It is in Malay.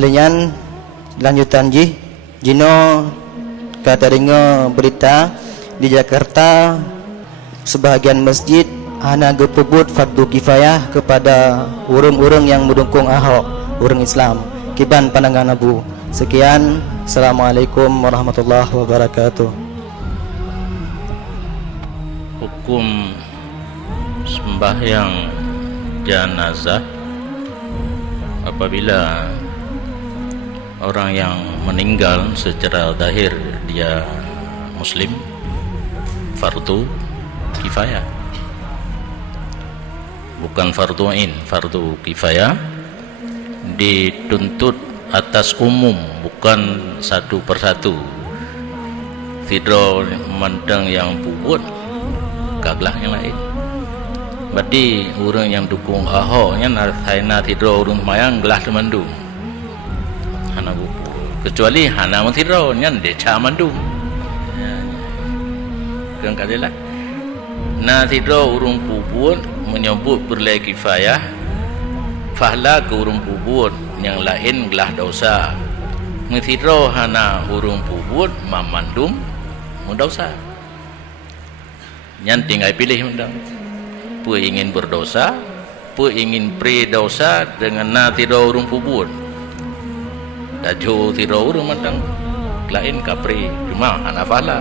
Alian lanjutan Jino kata dengar berita di Jakarta sebahagian masjid hanya gepebut fardu kifayah kepada urang-urang yang mendukung Ahok, urang Islam. Kiban pandangan Abu. Sekian, Assalamualaikum warahmatullahi wabarakatuh. Hukum sembahyang jenazah apabila orang yang meninggal secara zahir dia muslim, fardu kifayah, bukan fardu ain. Fardu kifayah dituntut atas umum, bukan satu persatu. Tidak memandang yang puput gaglah yang lain. Berarti orang yang dukung Ahoknya hana tidak urung mayang gelah temandum hana buku, kecuali hana mentiro nyan deca mandum kan kalilah. Nah tidak urung puput menyebut berlai kifayah fahla ke urung puput yang lain gelah dosa. Mentiro hana urung puput mamandum dosa. Nyan tinggal pilih mendang. Pu ingin berdosa, pu ingin pre dosa dengan na tidak urung puput. Daju tidak urung mendang. Lain kapri cuma hana fahla.